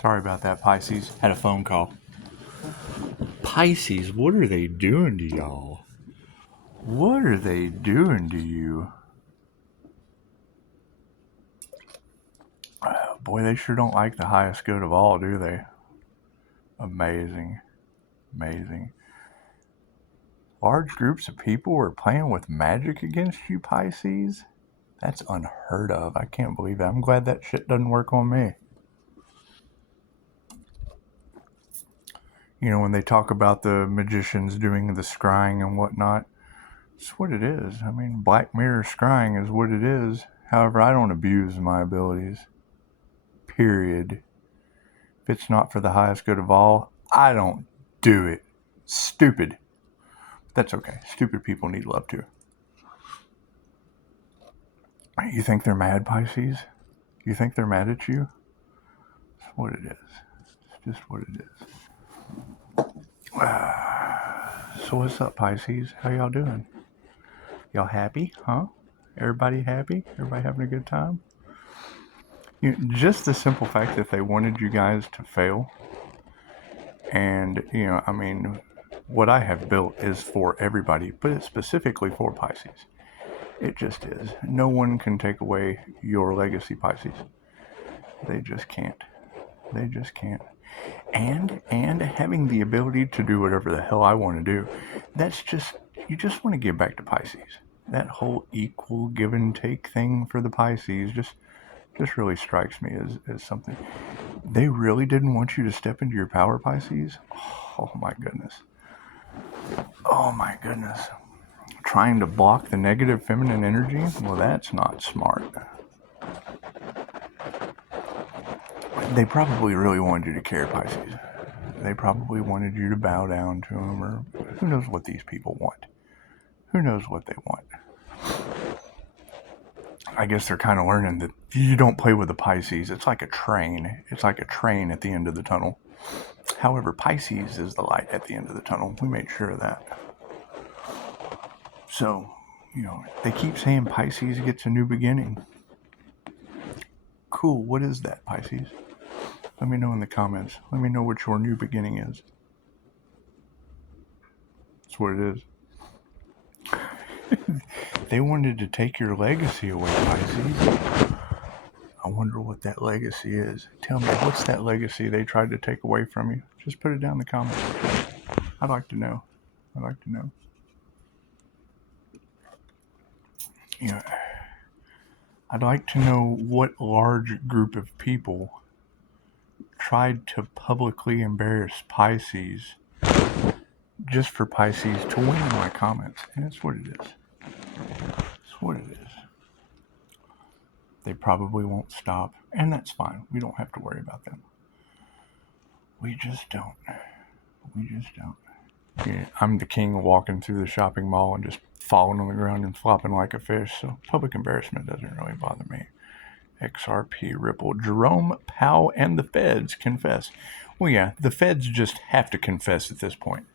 Sorry about that, Pisces. Had a phone call. Pisces, what are they doing to y'all? What are they doing to you? Boy, they sure don't like the highest good of all, do they? Amazing. Amazing. Large groups of people are playing with magic against you, Pisces? That's unheard of. I can't believe that. I'm glad that shit doesn't work on me. You know, when they talk about the magicians doing the scrying and whatnot, it's what it is. I mean, Black Mirror scrying is what it is. However, I don't abuse my abilities. Period. If it's not for the highest good of all, I don't do it. Stupid. But that's okay. Stupid people need love too. You think they're mad, Pisces? You think they're mad at you? It's what it is. It's just what it is. So what's up, Pisces? How y'all doing? Y'all happy, huh? Everybody happy? Everybody having a good time? You know, just the simple fact that they wanted you guys to fail. And, you know, I mean, what I have built is for everybody, but it's specifically for Pisces. It just is. No one can take away your legacy, Pisces. They just can't. They just can't. And having the ability to do whatever the hell I want to do, that's just, you just want to give back to Pisces. That whole equal give and take thing for the Pisces just really strikes me as something. They really didn't want you to step into your power, Pisces? Oh my goodness. Oh my goodness. Trying to block the negative feminine energy? Well, that's not smart. They probably really wanted you to care, Pisces. They probably wanted you to bow down to them, or who knows what these people want. Who knows what they want. I guess they're kind of learning that you don't play with the Pisces. It's like a train. It's like a train at the end of the tunnel. However, Pisces is the light at the end of the tunnel. We made sure of that. So, you know, they keep saying Pisces gets a new beginning. Cool. What is that, Pisces? Let me know in the comments. Let me know what your new beginning is. That's what it is. They wanted to take your legacy away, Pisces. I wonder what that legacy is. Tell me, what's that legacy they tried to take away from you? Just put it down in the comments. I'd like to know. I'd like to know. You know, I'd like to know what large group of people tried to publicly embarrass Pisces just for Pisces to win in my comments. And that's what it is. That's what it is. They probably won't stop, and that's fine. We don't have to worry about them. We just don't. We just don't. Yeah, I'm the king walking through the shopping mall and just falling on the ground and flopping like a fish, so public embarrassment doesn't really bother me. XRP, Ripple, Jerome, Powell, and the feds confess. Well, yeah, the feds just have to confess at this point.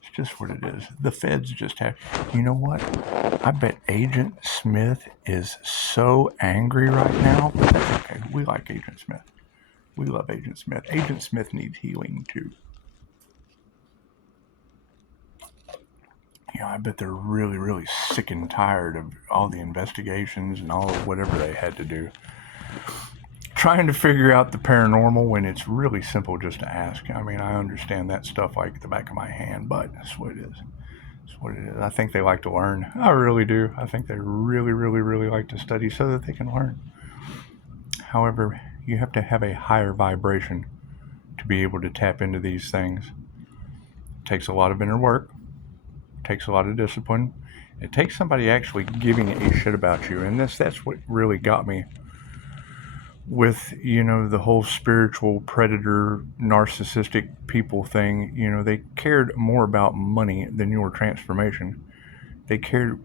It's just what it is. The feds just have. You know what? I bet Agent Smith is so angry right now, but that's okay. We like Agent Smith. We love Agent Smith. Agent Smith needs healing too. You know, I bet they're really, really sick and tired of all the investigations and all of whatever they had to do. Trying to figure out the paranormal when it's really simple just to ask. I mean, I understand that stuff like the back of my hand, but that's what it is. That's what it is. I think they like to learn. I really do. I think they really, really, really like to study so that they can learn. However, you have to have a higher vibration to be able to tap into these things. It takes a lot of inner work. It takes a lot of discipline. It takes somebody actually giving a shit about you. And that's what really got me with, you know, the whole spiritual predator narcissistic people thing. You know, they cared more about money than your transformation. They cared.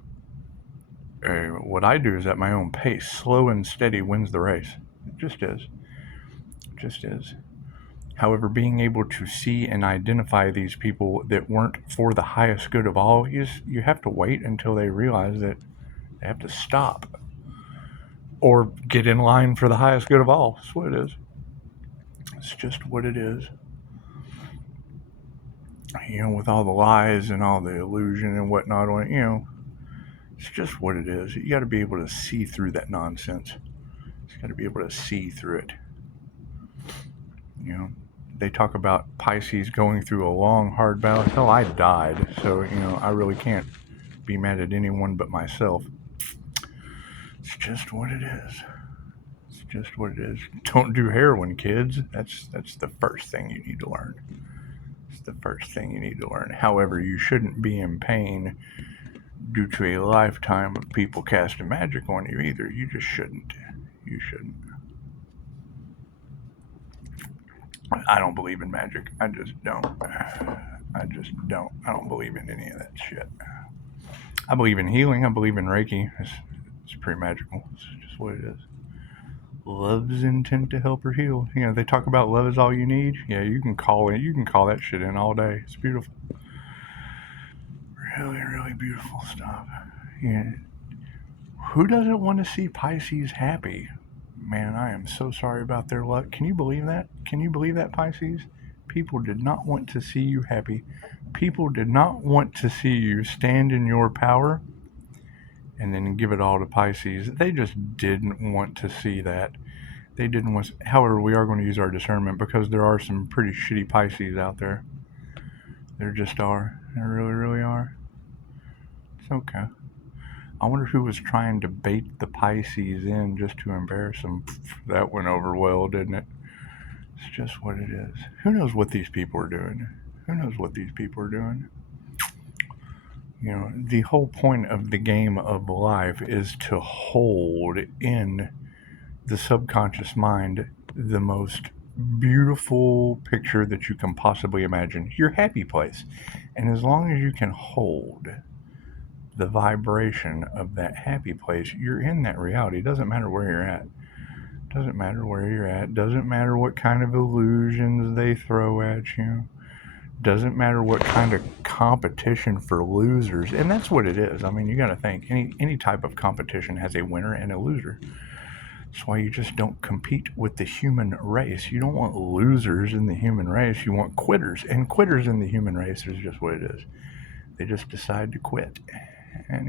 What I do is at my own pace. Slow and steady wins the race. It just is. It just is. However, being able to see and identify these people that weren't for the highest good of all, you have to wait until they realize that they have to stop or get in line for the highest good of all. That's what it is. It's just what it is. With all the lies and all the illusion and whatnot on it, it's just what it is. You got to be able to see through that nonsense. You got to be able to see through it. They talk about Pisces going through a long, hard battle. Hell, I died, so I really can't be mad at anyone but myself. It's just what it is. It's just what it is. Don't do heroin, kids. That's the first thing you need to learn. It's the first thing you need to learn. However, you shouldn't be in pain due to a lifetime of people casting magic on you either. You just shouldn't. You shouldn't. I don't believe in magic. I just don't. I don't believe in any of that shit. I believe in healing. I believe in Reiki. It's pretty magical. It's just what it is. Love's intent to help or heal. They talk about love is all you need. Yeah, you can call it. You can call that shit in all day. It's beautiful. Really, really beautiful stuff. Yeah. Who doesn't want to see Pisces happy? Man, I am so sorry about their luck. Can you believe that? Can you believe that, Pisces? People did not want to see you happy. People did not want to see you stand in your power and then give it all to Pisces. They just didn't want to see that. They didn't want. However, we are going to use our discernment because there are some pretty shitty Pisces out there. There just are. There really, really are. It's okay. I wonder who was trying to bait the Pisces in just to embarrass them. That went over well, didn't it? It's just what it is. Who knows what these people are doing? Who knows what these people are doing? The whole point of the game of life is to hold in the subconscious mind the most beautiful picture that you can possibly imagine. Your happy place. And as long as you can hold the vibration of that happy place, you're in that reality. It doesn't matter where you're at. Doesn't matter where you're at. Doesn't matter what kind of illusions they throw at you. Doesn't matter what kind of competition for losers. And that's what it is. I mean, you got to think any type of competition has a winner and a loser. That's why you just don't compete with the human race. You don't want losers in the human race. You want quitters. And quitters in the human race is just what it is. They just decide to quit. And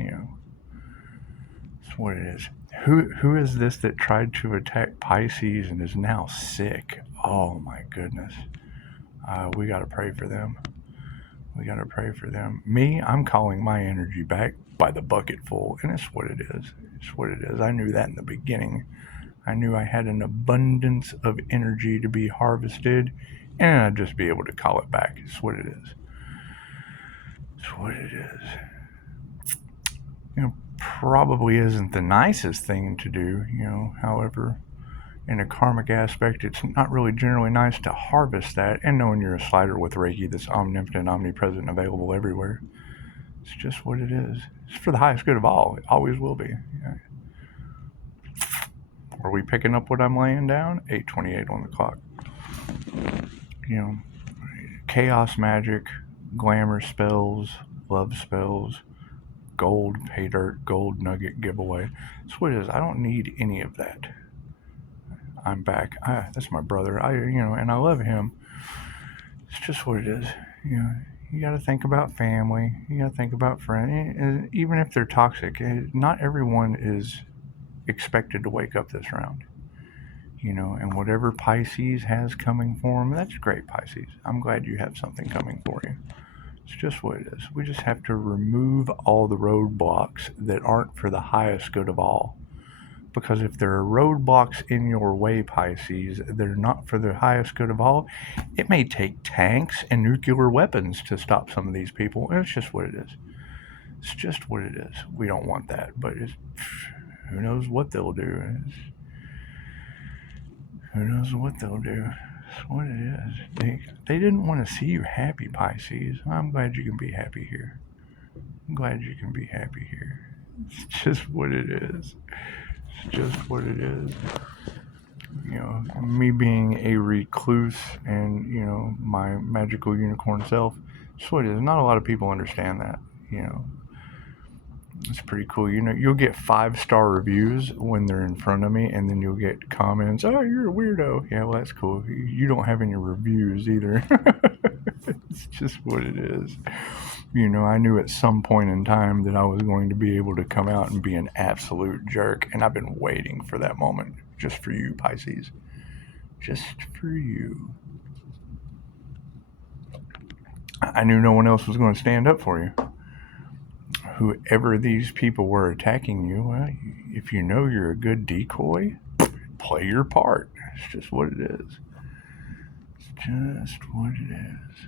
that's what it is. Who is this that tried to attack Pisces and is now sick? Oh my goodness. We got to pray for them. We got to pray for them. Me, I'm calling my energy back by the bucketful. And it's what it is. It's what it is. I knew that in the beginning. I knew I had an abundance of energy to be harvested, and I'd just be able to call it back. It's what it is. It's what it is. Probably isn't the nicest thing to do, however, in a karmic aspect, it's not really generally nice to harvest that, and knowing you're a slider with Reiki that's omnipotent, omnipresent, available everywhere. It's just what it is. It's for the highest good of all. It always will be. Are we picking up what I'm laying down? 8:28 on the clock. Chaos magic, glamour spells, love spells, gold pay dirt, gold nugget giveaway. That's what it is. I don't need any of that. I'm back. That's my brother. And I love him. It's just what it is. You got to think about family. You got to think about friends. And even if they're toxic, not everyone is expected to wake up this round. And whatever Pisces has coming for them, that's great, Pisces. I'm glad you have something coming for you. It's just what it is. We just have to remove all the roadblocks that aren't for the highest good of all. Because if there are roadblocks in your way, Pisces, they're not for the highest good of all. It may take tanks and nuclear weapons to stop some of these people. And it's just what it is. It's just what it is. We don't want that. But who knows what they'll do. Who knows what they'll do. That's what it is. They didn't want to see you happy, Pisces. I'm glad you can be happy here. I'm glad you can be happy here. It's just what it is. It's just what it is. Me being a recluse and, my magical unicorn self, it's what it is. Not a lot of people understand that, It's pretty cool. You know, you'll get 5-star reviews when they're in front of me, and then you'll get comments, "Oh, you're a weirdo." Yeah, well, that's cool. You don't have any reviews either. It's just what it is. You know, I knew at some point in time that I was going to be able to come out and be an absolute jerk, and I've been waiting for that moment just for you, Pisces. Just for you. I knew no one else was going to stand up for you. Whoever these people were attacking you, well, if you know you're a good decoy, play your part. It's just what it is. It's just what it is.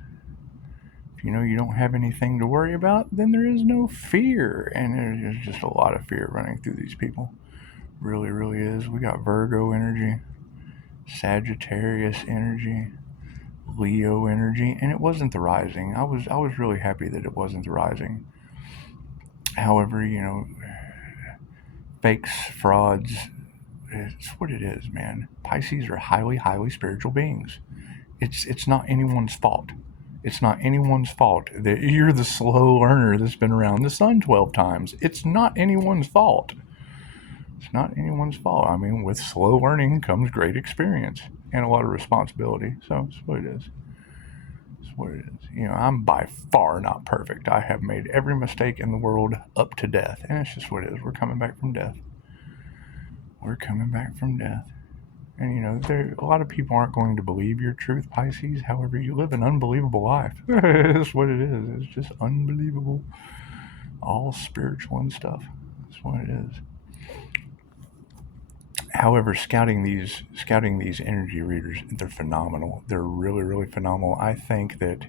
If you know you don't have anything to worry about, then there is no fear. And there's just a lot of fear running through these people. Really, really is. We got Virgo energy, Sagittarius energy, Leo energy, and it wasn't the rising. I was really happy that it wasn't the rising. However, you know, fakes, frauds, it's what it is, man. Pisces are highly, highly spiritual beings. It's not anyone's fault. It's not anyone's fault that you're the slow learner that's been around the sun 12 times. It's not anyone's fault. It's not anyone's fault. I mean, with slow learning comes great experience and a lot of responsibility. So it's what it is. It's what it is. You know, I'm by far not perfect. I have made every mistake in the world up to death. And it's just what it is. We're coming back from death. We're coming back from death. And, you know, a lot of people aren't going to believe your truth, Pisces. However, you live an unbelievable life. That's what it is. It's just unbelievable. All spiritual and stuff. That's what it is. However, scouting these energy readers, they're phenomenal. They're really, really phenomenal. I think that,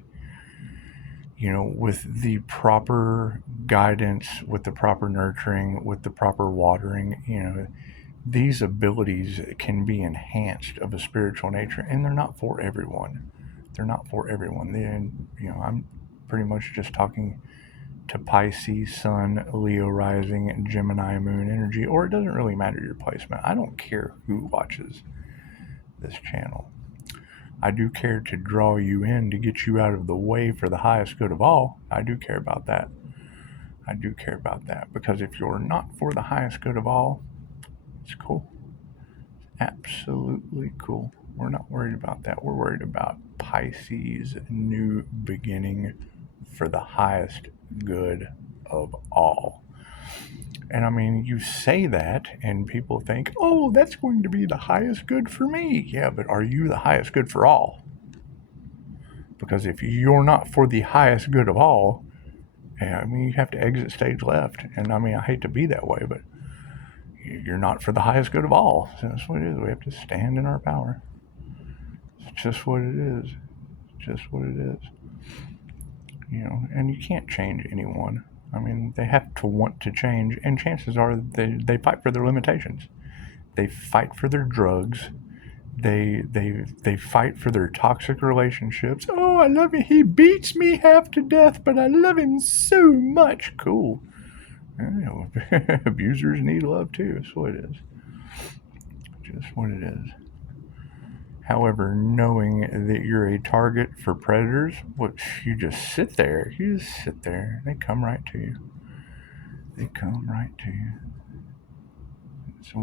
you know, with the proper guidance, with the proper nurturing, with the proper watering, you know, these abilities can be enhanced of a spiritual nature, and they're not for everyone. They're not for everyone. Then, you know, I'm pretty much just talking to Pisces, Sun, Leo rising, Gemini moon energy, or it doesn't really matter your placement. I don't care who watches this channel. I do care to draw you in to get you out of the way for the highest good of all. I do care about that. I do care about that, because if you're not for the highest good of all, it's cool. Absolutely cool. We're not worried about that. We're worried about Pisces' new beginning for the highest good of all. And I mean, you say that, and people think, oh, that's going to be the highest good for me. Yeah, but are you the highest good for all? Because if you're not for the highest good of all, I mean, you have to exit stage left. And I mean, I hate to be that way, but you're not for the highest good of all. So that's what it is. We have to stand in our power. It's just what it is. It's just what it is. You know, and you can't change anyone. I mean, they have to want to change, and chances are they fight for their limitations. They fight for their drugs. They fight for their toxic relationships. Oh, I love him. He beats me half to death, but I love him so much. Cool. You know, abusers need love too. That's what it is. Just what it is. However, knowing that you're a target for predators, which you just sit there. You just sit there. They come right to you. They come right to you.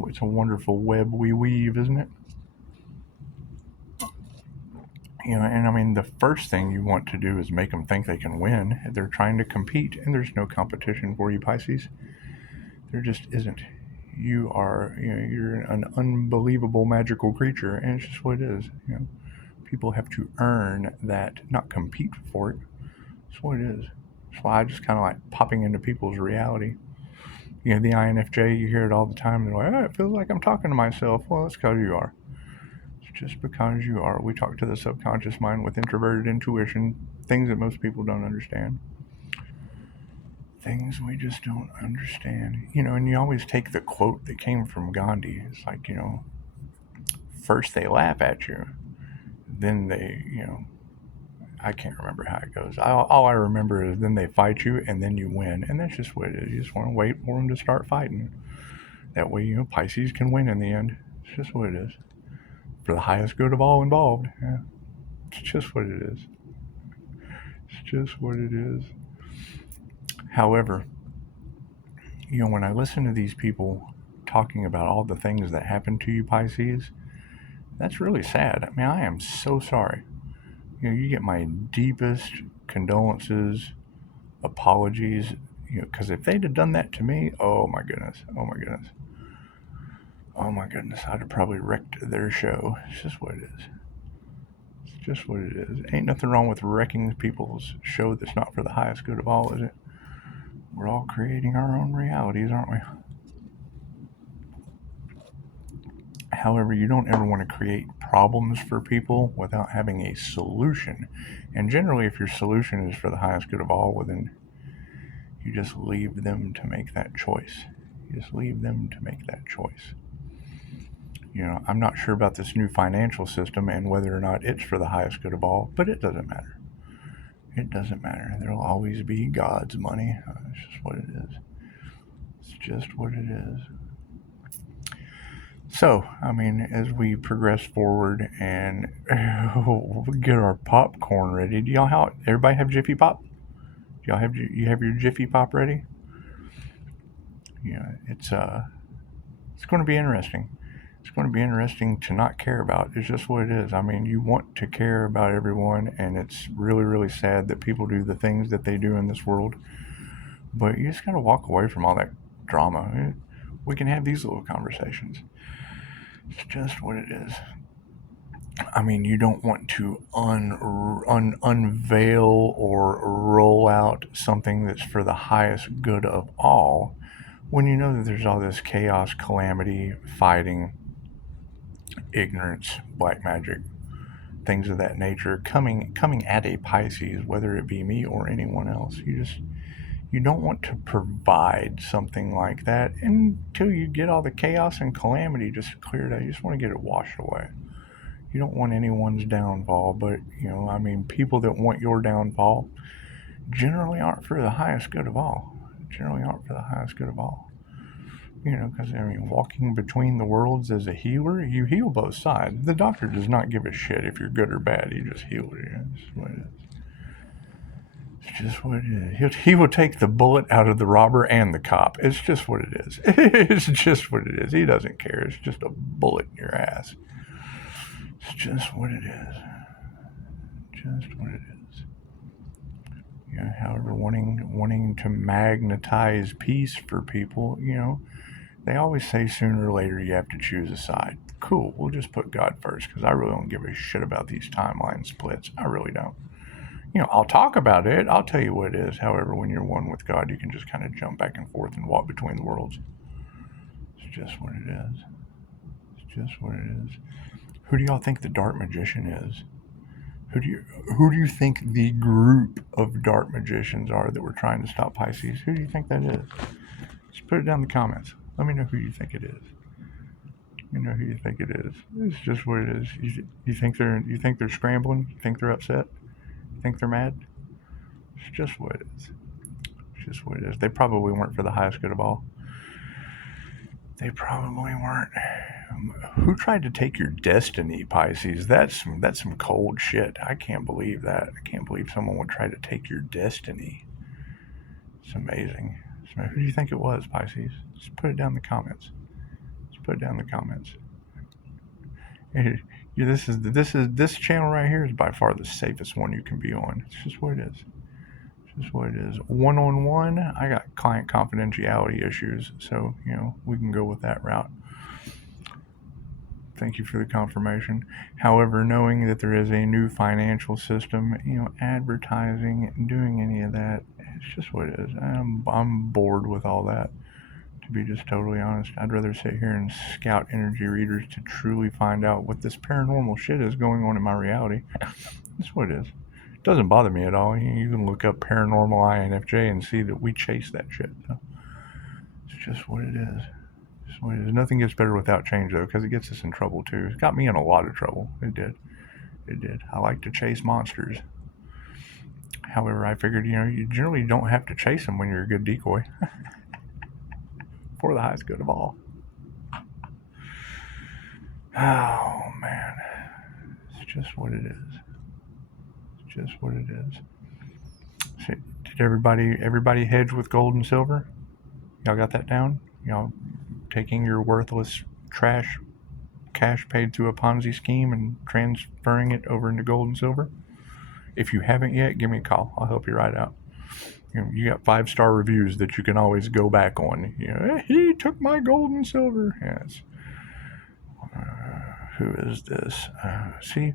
It's a wonderful web we weave, isn't it? You know, and I mean, the first thing you want to do is make them think they can win. They're trying to compete, and there's no competition for you, Pisces. There just isn't. You're an unbelievable magical creature, and it's just what it is. You know, people have to earn that, not compete for it. That's what it is. That's why I just kind of like popping into people's reality. You know, the INFJ, you hear it all the time. They're like, oh, it feels like I'm talking to myself. Well, that's because you are. It's just because you are. We talk to the subconscious mind with introverted intuition, things that most people don't understand. Things we just don't understand. You know, and you always take the quote that came from Gandhi. It's like, you know, first they laugh at you, then they, you know, I can't remember how it goes. All I remember is then they fight you and then you win. And that's just what it is. You just want to wait for them to start fighting. That way, you know, Pisces can win in the end. It's just what it is. For the highest good of all involved. Yeah. It's just what it is. It's just what it is. However, when I listen to these people talking about all the things that happened to you, Pisces, that's really sad. I mean, I am so sorry. You get my deepest condolences, apologies, because if they'd have done that to me, oh my goodness, oh my goodness, oh my goodness, I'd have probably wrecked their show. It's just what it is. It's just what it is. Ain't nothing wrong with wrecking people's show that's not for the highest good of all, is it? We're all creating our own realities, aren't we? However, you don't ever want to create problems for people without having a solution. And generally, if your solution is for the highest good of all, well, then you just leave them to make that choice. You just leave them to make that choice. I'm not sure about this new financial system and whether or not it's for the highest good of all, but it doesn't matter. It doesn't matter. There'll always be God's money. It's just what it is. It's just what it is. So, as we progress forward and get our popcorn ready, everybody have Jiffy Pop? Do y'all have your Jiffy Pop ready? It's going to be interesting. It's going to be interesting to not care about. It's just what it is. You want to care about everyone, and it's really, really sad that people do the things that they do in this world. But you just got to walk away from all that drama. We can have these little conversations. It's just what it is. You don't want to unveil or roll out something that's for the highest good of all when you know that there's all this chaos, calamity, fighting, ignorance, black magic, things of that nature coming at a Pisces, whether it be me or anyone else. You don't want to provide something like that until you get all the chaos and calamity just cleared out. You just want to get it washed away. You don't want anyone's downfall, but people that want your downfall generally aren't for the highest good of all. Because walking between the worlds as a healer, you heal both sides. The doctor does not give a shit if you're good or bad. He just heals you. That's what it is. It's just what it is. He will take the bullet out of the robber and the cop. It's just what it is. It's just what it is. He doesn't care. It's just a bullet in your ass. It's just what it is. Just what it is. However, wanting to magnetize peace for people, they always say sooner or later you have to choose a side. Cool, we'll just put God first because I really don't give a shit about these timeline splits. I really don't. I'll talk about it. I'll tell you what it is. However, when you're one with God, you can just kind of jump back and forth and walk between the worlds. It's just what it is. It's just what it is. Who do y'all think the dark magician is? Who do you think the group of dark magicians are that were trying to stop Pisces? Who do you think that is? Just put it down in the comments. Let me know who you think it is. Let me know who you think it is. It's just what it is. You think they're scrambling? You think they're upset? You think they're mad? It's just what it is. It's just what it is. They probably weren't for the highest good of all. They probably weren't. Who tried to take your destiny, Pisces? That's some cold shit. I can't believe that. I can't believe someone would try to take your destiny. It's amazing. Who do you think it was, Pisces? Just put it down in the comments. Just put it down in the comments. This channel right here is by far the safest one you can be on. It's just what it is. It's just what it is. One-on-one, I got client confidentiality issues, so we can go with that route. Thank you for the confirmation. However, knowing that there is a new financial system, advertising, doing any of that, it's just what it is. I'm bored with all that, to be just totally honest. I'd rather sit here and scout energy readers to truly find out what this paranormal shit is going on in my reality. That's what it is. It doesn't bother me at all. You can look up paranormal Infj and see that we chase that shit. So it's just what it is. Nothing gets better without change, though, because it gets us in trouble, too. It got me in a lot of trouble. It did. I like to chase monsters. However, I figured, you generally don't have to chase them when you're a good decoy. For the highest good of all. Oh, man. It's just what it is. It's just what it is. Did everybody hedge with gold and silver? Y'all got that down? Y'all taking your worthless trash cash paid through a Ponzi scheme and transferring it over into gold and silver? If you haven't yet, give me a call. I'll help you right out. You got 5-star reviews that you can always go back on. He took my gold and silver. Yes. Who is this? See,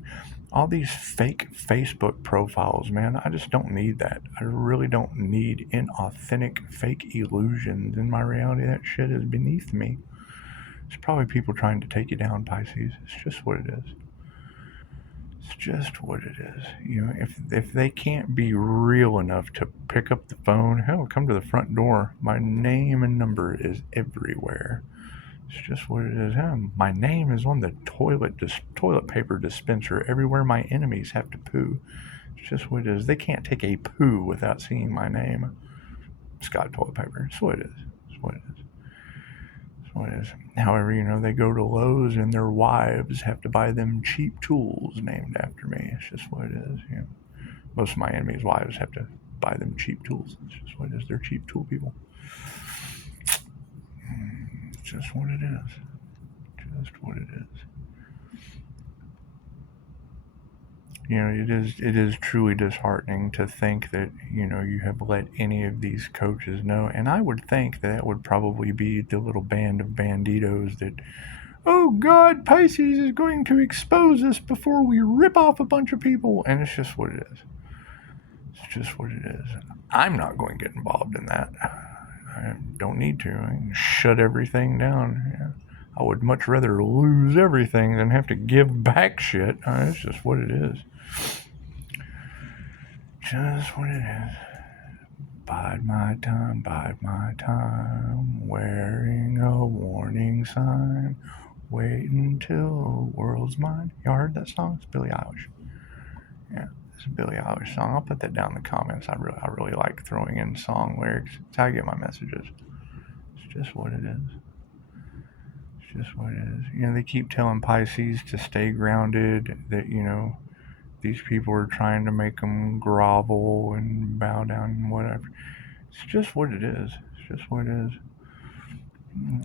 all these fake Facebook profiles, man, I just don't need that. I really don't need inauthentic fake illusions in my reality. That shit is beneath me. It's probably people trying to take you down, Pisces. It's just what it is. It's just what it is. If they can't be real enough to pick up the phone, hell, come to the front door. My name and number is everywhere. It's just what it is. My name is on the toilet paper dispenser everywhere my enemies have to poo. It's just what it is. They can't take a poo without seeing my name. Scott Toilet Paper. It's what it is. It's what it is. It's what it is. However, they go to Lowe's and their wives have to buy them cheap tools named after me. It's just what it is. Most of my enemies' wives have to buy them cheap tools. It's just what it is. They're cheap tool people. It's just what it is. Just what it is. It is truly disheartening to think that, you have let any of these coaches know. And I would think that would probably be the little band of banditos that, oh God, Pisces is going to expose us before we rip off a bunch of people. And it's just what it is. It's just what it is. I'm not going to get involved in that. I don't need to. I can shut everything down. Yeah. I would much rather lose everything than have to give back shit. It's just what it is. Just what it is. Bide my time, wearing a warning sign, waiting till the world's mine. Y'all heard that song? It's Billie Eilish. Yeah, it's a Billie Eilish song. I'll put that down in the comments. I really like throwing in song lyrics. It's how I get my messages. It's just what it is. It's just what it is. They keep telling Pisces to stay grounded, that, these people are trying to make them grovel and bow down and whatever. It's just what it is. It's just what it is.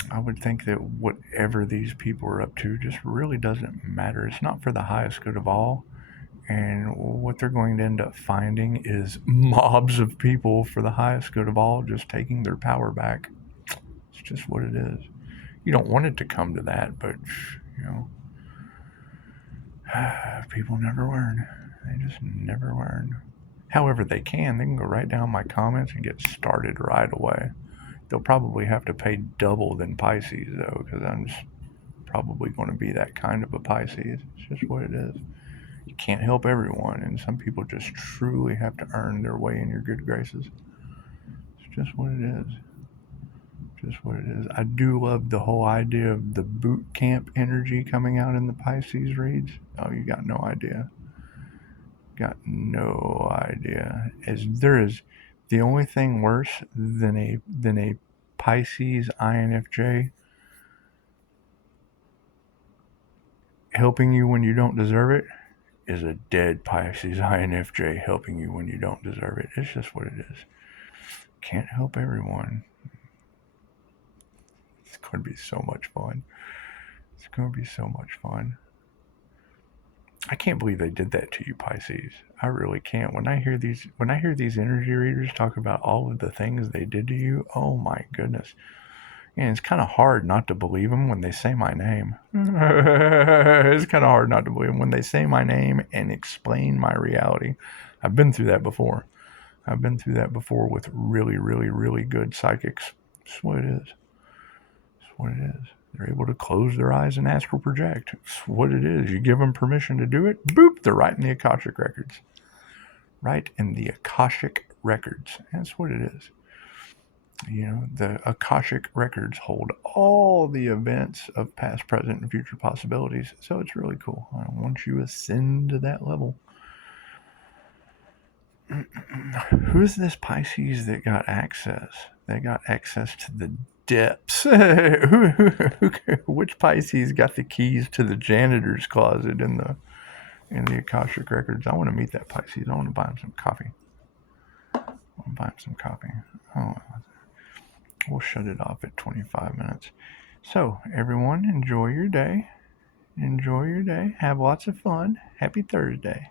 I would think that whatever these people are up to just really doesn't matter. It's not for the highest good of all. And what they're going to end up finding is mobs of people for the highest good of all just taking their power back. It's just what it is. You don't want it to come to that, but, people never learn. They just never learn. However, they can go right down my comments and get started right away. They'll probably have to pay double than Pisces, though, because I'm just probably going to be that kind of a Pisces. It's just what it is. You can't help everyone, and some people just truly have to earn their way in your good graces. It's just what it is. Just what it is. I do love the whole idea of the boot camp energy coming out in the Pisces reads. Oh, you got no idea. Got no idea. There is the only thing worse than a Pisces INFJ helping you when you don't deserve it is a dead Pisces INFJ helping you when you don't deserve it. It's just what it is. Can't help everyone. It's going to be so much fun. It's going to be so much fun. I can't believe they did that to you, Pisces. I really can't. When I hear these energy readers talk about all of the things they did to you, oh my goodness. And it's kind of hard not to believe them when they say my name. It's kind of hard not to believe them when they say my name and explain my reality. I've been through that before. With really, really, really good psychics. That's what it is. That's what it is. They're able to close their eyes and astral project. That's what it is. You give them permission to do it, boop, they're right in the Akashic Records. Right in the Akashic Records. That's what it is. The Akashic Records hold all the events of past, present, and future possibilities. So it's really cool. Once you ascend to that level. Who's this Pisces that got access? They got access to the depths. Which Pisces got the keys to the janitor's closet in the Akashic Records? I want to meet that Pisces. I want to buy him some coffee. Oh, We'll shut it off at 25 minutes. So, everyone, enjoy your day. Enjoy your day. Have lots of fun. Happy Thursday.